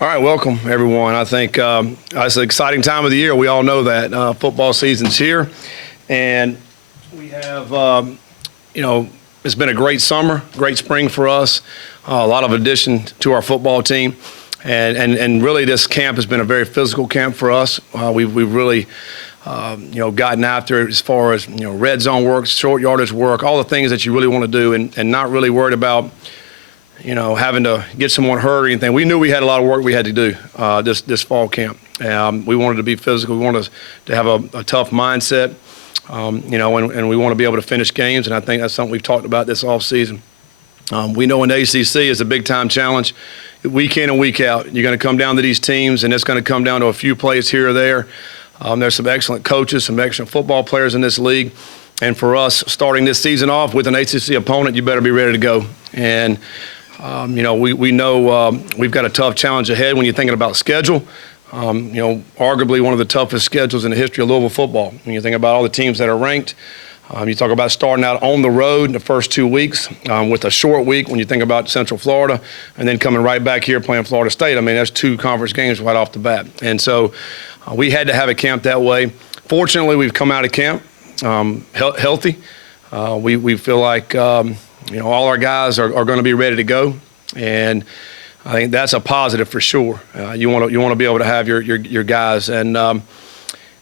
All right, welcome everyone. I think it's an exciting time of the year. We all know that football season's here, and we have, it's been a great summer, great spring for us. A lot of addition to our football team, and really this camp has been a very physical camp for us. We've really gotten after it as far as red zone work, short yardage work, all the things that you really want to do, and not really worried about having to get someone hurt or anything. We knew we had a lot of work we had to do this fall camp. We wanted to be physical. We wanted to have a tough mindset, and we want to be able to finish games. And I think that's something we've talked about this offseason. We know in the ACC is a big-time challenge. Week in and week out, you're going to come down to these teams, and it's going to come down to a few plays here or there. There's some excellent coaches, some excellent football players in this league. And for us, starting this season off with an ACC opponent, you better be ready to go. And we know we've got a tough challenge ahead when you're thinking about schedule. Arguably one of the toughest schedules in the history of Louisville football. When you think about all the teams that are ranked, you talk about starting out on the road in the first 2 weeks with a short week when you think about Central Florida, and then coming right back here playing Florida State. I mean, that's 2 conference games right off the bat. And so we had to have a camp that way. Fortunately, we've come out of camp healthy. We feel like all our guys are going to be ready to go, and I think that's a positive for sure. You want to be able to have your guys, and and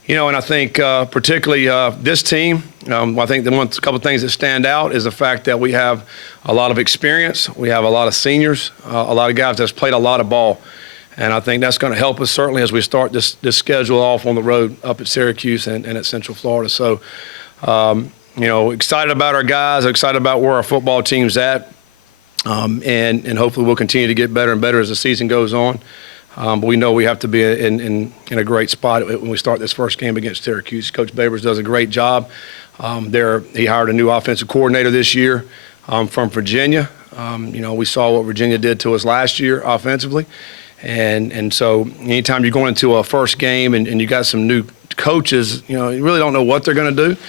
I think particularly this team. I think a couple of things that stand out is the fact that we have a lot of experience. We have a lot of seniors, a lot of guys that's played a lot of ball, and I think that's going to help us certainly as we start this schedule off on the road up at Syracuse and at Central Florida. So. Excited about our guys, excited about where our football team's at, and hopefully we'll continue to get better and better as the season goes on. But we know we have to be in a great spot when we start this first game against Syracuse. Coach Babers does a great job. He hired a new offensive coordinator this year from Virginia. We saw what Virginia did to us last year offensively. And so anytime you're going into a first game and you got some new coaches, you really don't know what they're going to do.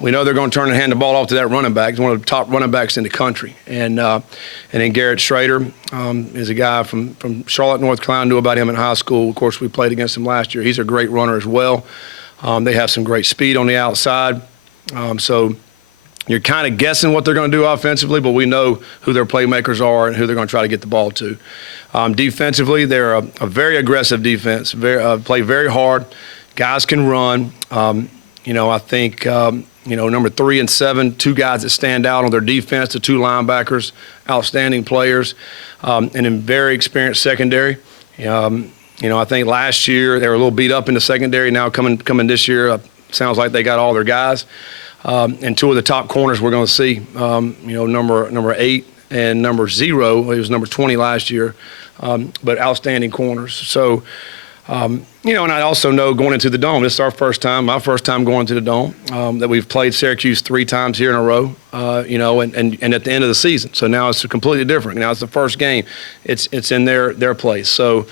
We know they're going to turn and hand the ball off to that running back. He's one of the top running backs in the country. And then Garrett Schrader is a guy from Charlotte, North Carolina. Knew about him in high school. Of course, we played against him last year. He's a great runner as well. They have some great speed on the outside. So you're kind of guessing what they're going to do offensively, but we know who their playmakers are and who they're going to try to get the ball to. Defensively, they're a very aggressive defense. Play very hard. Guys can run. I think number 3 and 7, 2 guys that stand out on their defense, the 2 linebackers, outstanding players, and then very experienced secondary. I think last year they were a little beat up in the secondary. Now coming this year, sounds like they got all their guys. And 2 of the top corners we're going to see, number 8 and number 0. He was number 20 last year, but outstanding corners. So. And I also know going into the Dome, this is my first time going to the Dome, that we've played Syracuse 3 times here in a row, and at the end of the season. So now it's completely different. Now it's the first game. It's in their place. So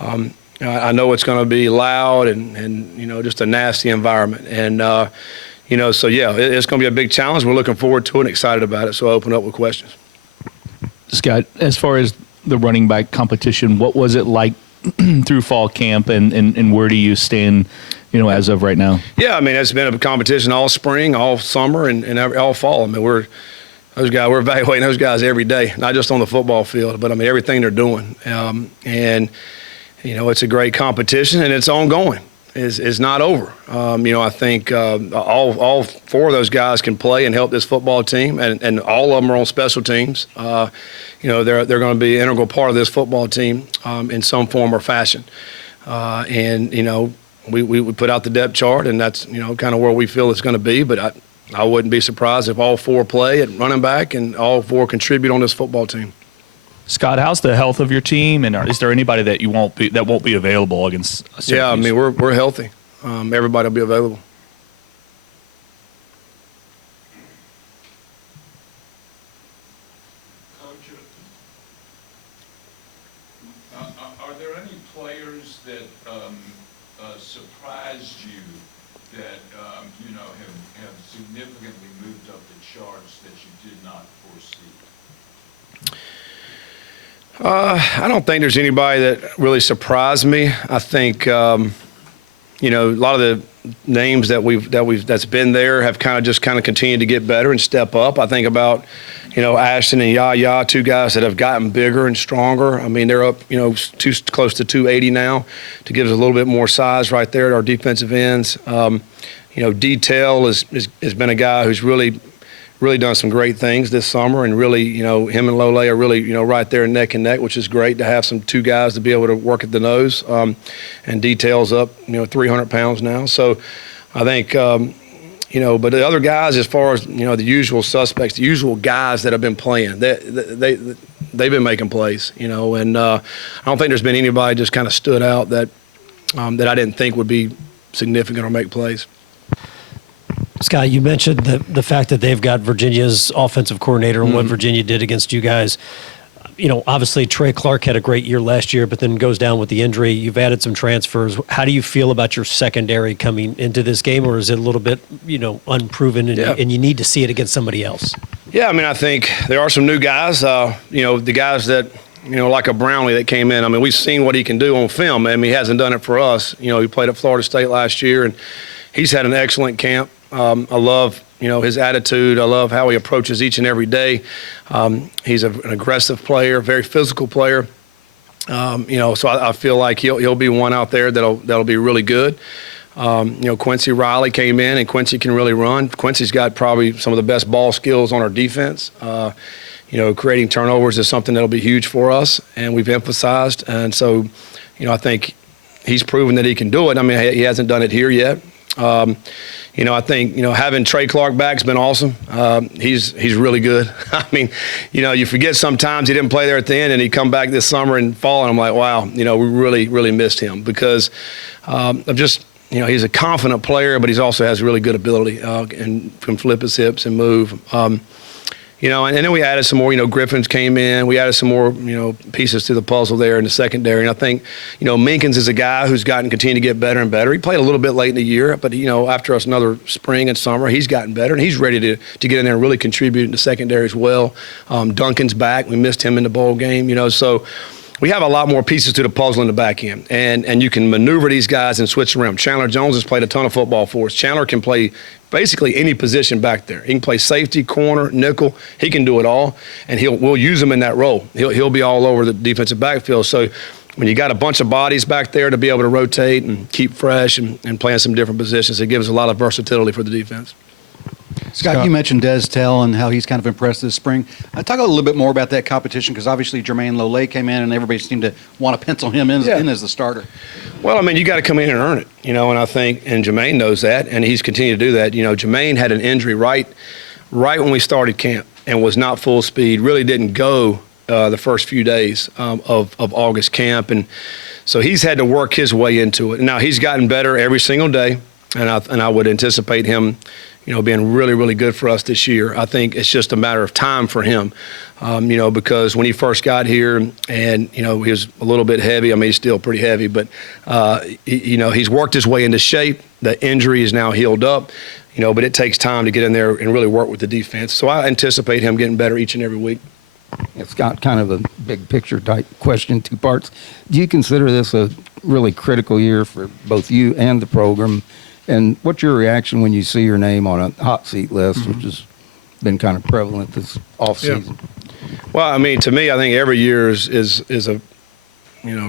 I know it's going to be loud and just a nasty environment. And, it's going to be a big challenge. We're looking forward to it and excited about it. So I'll open up with questions. Scott, as far as the running back competition, what was it like through fall camp, and where do you stand, as of right now? Yeah, I mean, it's been a competition all spring, all summer, and all fall. I mean, we're evaluating those guys every day, not just on the football field, but I mean everything they're doing. It's a great competition, and it's ongoing. It's not over. I think all 4 of those guys can play and help this football team, and all of them are on special teams. They're going to be an integral part of this football team in some form or fashion. We put out the depth chart, and that's kind of where we feel it's going to be. But I wouldn't be surprised if all 4 play at running back and all 4 contribute on this football team. Scott, how's the health of your team, and is there anybody that won't be available against Syracuse? Yeah, I mean we're healthy. Everybody will be available. Coach, are there any players that surprised you that have significantly moved up the charts that you did not foresee? I don't think there's anybody that really surprised me. I think a lot of the names that's been there have kind of continued to get better and step up. I think about Ashton and Yaya, two guys that have gotten bigger and stronger. I mean, they're up close to 280 now, to give us a little bit more size right there at our defensive ends. Detail has been a guy who's really done some great things this summer, and really, him and Lole are really, right there neck and neck, which is great to have two guys to be able to work at the nose. And Detail's up, 300 pounds now. So I think, but the other guys, as far as, the usual suspects, the usual guys that have been playing, they've been making plays, and I don't think there's been anybody just kind of stood out that I didn't think would be significant or make plays. Scott, you mentioned the fact that they've got Virginia's offensive coordinator and what Virginia did against you guys. Obviously Trey Clark had a great year last year, but then goes down with the injury. You've added some transfers. How do you feel about your secondary coming into this game, or is it a little bit, unproven and you need to see it against somebody else? Yeah, I think there are some new guys. The guys that, like a Brownlee that came in. We've seen what he can do on film. He hasn't done it for us. He played at Florida State last year, and he's had an excellent camp. I love, his attitude. I love how he approaches each and every day. He's an aggressive player, very physical player. So I feel like he'll be one out there that'll be really good. Quincy Riley came in, and Quincy can really run. Quincy's got probably some of the best ball skills on our defense. Creating turnovers is something that'll be huge for us, and we've emphasized. And so, I think he's proven that he can do it. He hasn't done it here yet. I think, having Trey Clark back has been awesome. He's really good. You forget sometimes he didn't play there at the end, and he come back this summer and fall, and I'm like, wow, we really, really missed him because of just, he's a confident player, but he also has really good ability and can flip his hips and move. And then we added some more, Griffins came in. We added some more, pieces to the puzzle there in the secondary. And I think, Minkins is a guy who's continued to get better and better. He played a little bit late in the year, but, after us another spring and summer, he's gotten better, and he's ready to get in there and really contribute in the secondary as well. Duncan's back. We missed him in the bowl game, so we have a lot more pieces to the puzzle in the back end. And you can maneuver these guys and switch around. Chandler Jones has played a ton of football for us. Chandler can play basically any position back there. He can play safety, corner, nickel. He can do it all, and we'll use him in that role. He'll be all over the defensive backfield. So when you got a bunch of bodies back there to be able to rotate and keep fresh and play in some different positions, it gives a lot of versatility for the defense. Scott, you mentioned Tell and how he's kind of impressed this spring. Talk a little bit more about that competition, because obviously Jermaine Lole came in and everybody seemed to want to pencil him in as the starter. Well, you got to come in and earn it, and I think, and Jermaine knows that, and he's continued to do that. Jermaine had an injury right when we started camp and was not full speed, really didn't go the first few days of August camp, and so he's had to work his way into it. Now he's gotten better every single day, and I would anticipate him being really, really good for us this year. I think it's just a matter of time for him, because when he first got here and, he was a little bit heavy. He's still pretty heavy, but, he's worked his way into shape. The injury is now healed up, but it takes time to get in there and really work with the defense. So I anticipate him getting better each and every week. It's got kind of a big picture type question, two parts. Do you consider this a really critical year for both you and the program? And what's your reaction when you see your name on a hot seat list, which has been kind of prevalent this offseason? Yeah. Well, to me, I think every year is a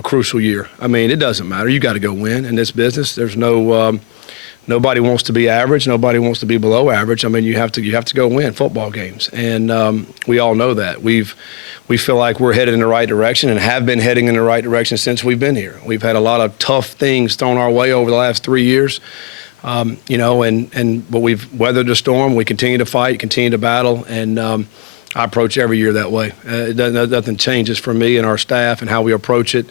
crucial year. It doesn't matter. You got to go win in this business. There's nobody wants to be average. Nobody wants to be below average. You have to go win football games, and we all know that. We feel like we're headed in the right direction and have been heading in the right direction since we've been here. We've had a lot of tough things thrown our way over the last 3 years. But we've weathered the storm. We continue to fight, continue to battle, and I approach every year that way. Nothing changes for me and our staff and how we approach it.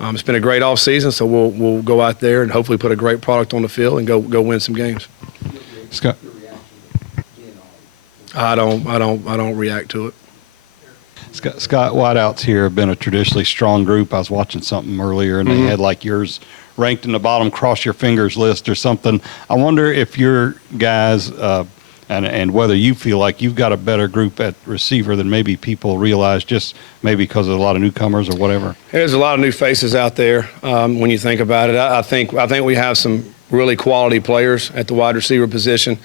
It's been a great off season, so we'll go out there and hopefully put a great product on the field and go win some games. Scott, I don't react to it. Scott, wideouts here have been a traditionally strong group. I was watching something earlier, and they had like yours ranked in the bottom cross your fingers list or something. I wonder if your guys and whether you feel like you've got a better group at receiver than maybe people realize, just maybe because of a lot of newcomers or whatever. There's a lot of new faces out there when you think about it. I think we have some really quality players at the wide receiver position.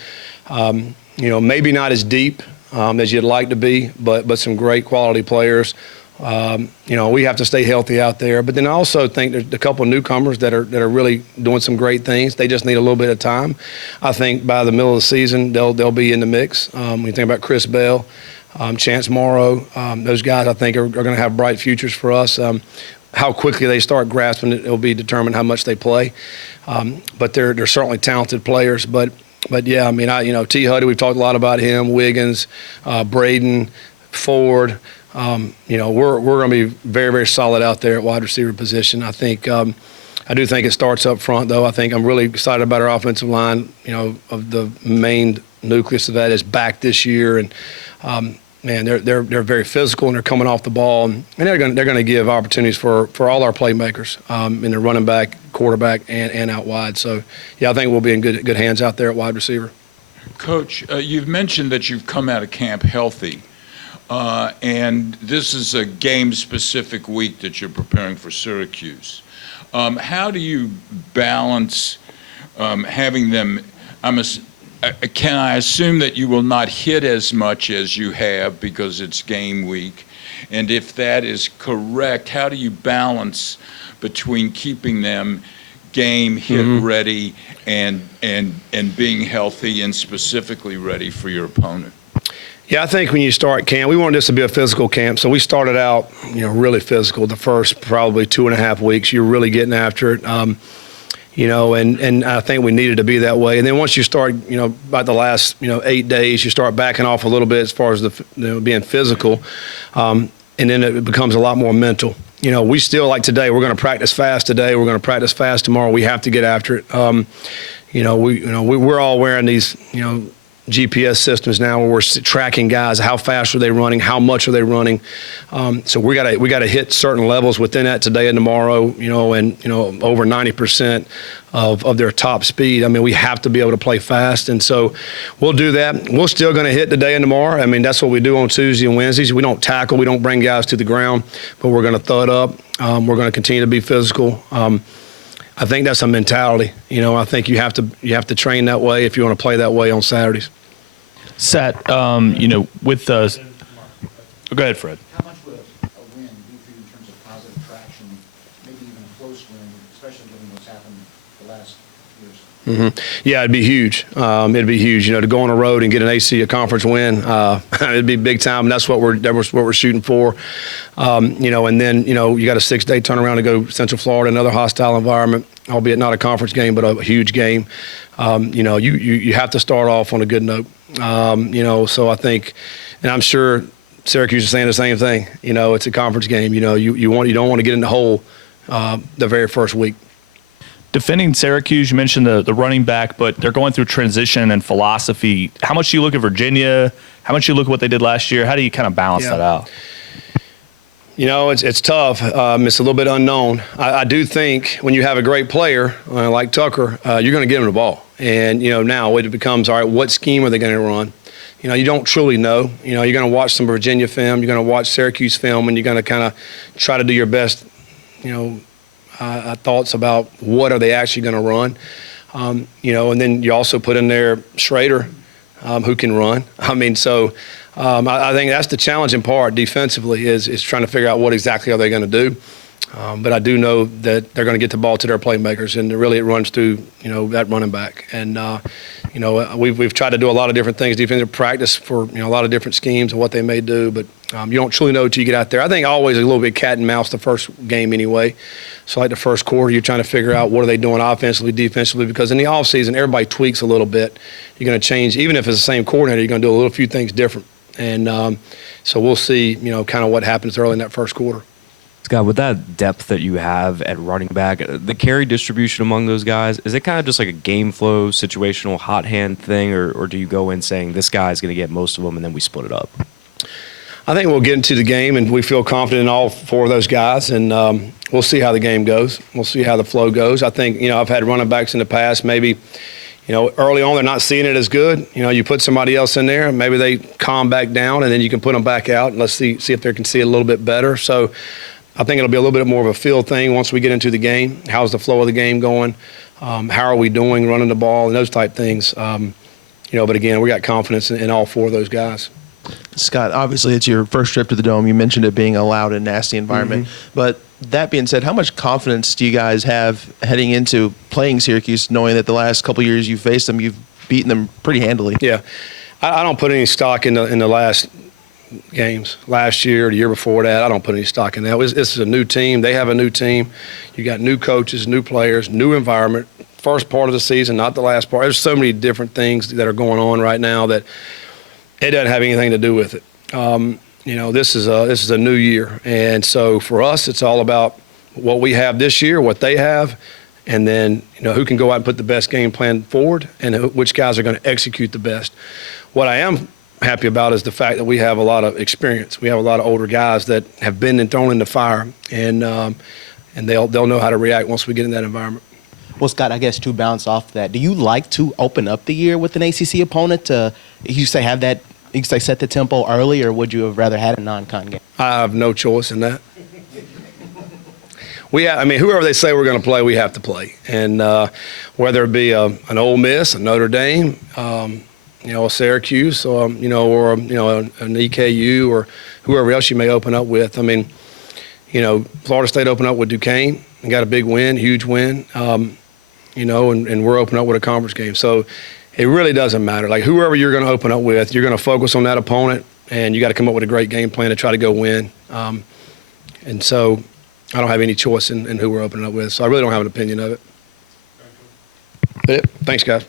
Maybe not as deep as you'd like to be, but some great quality players. We have to stay healthy out there. But then I also think there's a couple of newcomers that are really doing some great things. They just need a little bit of time. I think by the middle of the season they'll be in the mix. When you think about Chris Bell, Chance Morrow, those guys I think are going to have bright futures for us. How quickly they start grasping it will be determined how much they play. But they're certainly talented players. But yeah, I mean, T. Huddy, we've talked a lot about him. Wiggins, Braden, Ford. We're going to be very, very solid out there at wide receiver position. I think I do think it starts up front, though. I think I'm really excited about our offensive line. Of the main nucleus of that is back this year, and they're very physical and they're coming off the ball, and they're going to give opportunities for all our playmakers in the running back, quarterback, and out wide. So yeah, I think we'll be in good hands out there at wide receiver. Coach, you've mentioned that you've come out of camp healthy. And this is a game-specific week that you're preparing for Syracuse. How do you balance having them? Can I assume that you will not hit as much as you have because it's game week? And if that is correct, how do you balance between keeping them game hit ready and being healthy and specifically ready for your opponent? Yeah, I think when you start camp, we wanted this to be a physical camp, so we started out, really physical. The first probably 2.5 weeks, you're really getting after it, and I think we needed to be that way. And then once you start, about the last, 8 days, you start backing off a little bit as far as being physical, and then it becomes a lot more mental. We still, like today, we're going to practice fast today. We're going to practice fast tomorrow. We have to get after it. We're all wearing these, GPS systems now where we're tracking guys, how fast are they running, how much are they running. So we got to hit certain levels within that today and tomorrow, and over 90% of their top speed. I mean, we have to be able to play fast, and so we'll do that. We're still going to hit today and tomorrow. I mean, that's what we do on Tuesday and Wednesdays. We don't tackle, we don't bring guys to the ground, but we're going to thud up. We're going to continue to be physical. I think that's a mentality. I think you have to train that way if you want to play that way on Saturdays. Sat, with the. Go ahead, Fred. How much would a win do for you in terms of positive traction, maybe even a close win, especially given what's happened the last years? Yeah, it'd be huge. It'd be huge. To go on the road and get a conference win, it'd be big time. And that's what we're shooting for. And then you got a 6-day turnaround to go to Central Florida, another hostile environment, albeit not a conference game, but a huge game. You have to start off on a good note. So I think, and I'm sure Syracuse is saying the same thing. It's a conference game. You don't want to get in the hole the very first week. Defending Syracuse, you mentioned the running back, but they're going through transition and philosophy. How much do you look at Virginia? How much do you look at what they did last year? How do you kind of balance that out? It's tough. It's a little bit unknown. I do think when you have a great player like Tucker, you're going to get him the ball. And, now it becomes, all right, what scheme are they going to run? You don't truly know. You're going to watch some Virginia film. You're going to watch Syracuse film, and you're going to kind of try to do your best, thoughts about what are they actually going to run. And then you also put in there Schrader, who can run. I mean, so I think that's the challenging part defensively is trying to figure out what exactly are they going to do. But I do know that they're going to get the ball to their playmakers, and really it runs through, that running back. And, we've tried to do a lot of different things, defensive practice for, a lot of different schemes and what they may do, but you don't truly know until you get out there. I think always a little bit cat and mouse the first game anyway. So like the first quarter, you're trying to figure out what are they doing offensively, defensively, because in the offseason, everybody tweaks a little bit. You're going to change, even if it's the same coordinator, you're going to do a few things different. And so we'll see, kind of what happens early in that first quarter. Scott, with that depth that you have at running back, the carry distribution among those guys, is it kind of just like a game flow, situational, hot hand thing, or do you go in saying this guy's going to get most of them and then we split it up? I think we'll get into the game, and we feel confident in all 4 of those guys, and we'll see how the game goes. We'll see how the flow goes. I think, I've had running backs in the past, maybe, early on they're not seeing it as good. You put somebody else in there, and maybe they calm back down, and then you can put them back out, and let's see if they can see it a little bit better. So I think it'll be a little bit more of a feel thing once we get into the game. How's the flow of the game going? How are we doing running the ball and those type things? But again, we got confidence in all four of those guys. Scott, obviously it's your first trip to the Dome. You mentioned it being a loud and nasty environment. But that being said, how much confidence do you guys have heading into playing Syracuse, knowing that the last couple of years you've faced them, you've beaten them pretty handily? Yeah. I don't put any stock in the last games. Last year, the year before that, I don't put any stock in that. This is a new team. They have a new team. You got new coaches, new players, new environment. First part of the season, not the last part. There's so many different things that are going on right now that it doesn't have anything to do with it. This is a new year, and so for us, it's all about what we have this year, what they have, and then who can go out and put the best game plan forward, and which guys are going to execute the best. What I am happy about is the fact that we have a lot of experience. We have a lot of older guys that have been and thrown in the fire, and they'll know how to react once we get in that environment. Well, Scott, I guess to bounce off that, do you like to open up the year with an ACC opponent to, set the tempo early, or would you have rather had a non-con game? I have no choice in that. Whoever they say we're going to play, we have to play, and whether it be an Ole Miss, a Notre Dame, a Syracuse, or an EKU, or whoever else you may open up with. Florida State opened up with Duquesne and got a big win, huge win. And we're opening up with a conference game. So it really doesn't matter. Like, whoever you're going to open up with, you're going to focus on that opponent, and you got to come up with a great game plan to try to go win. And so I don't have any choice in who we're opening up with. So I really don't have an opinion of it. But thanks, guys.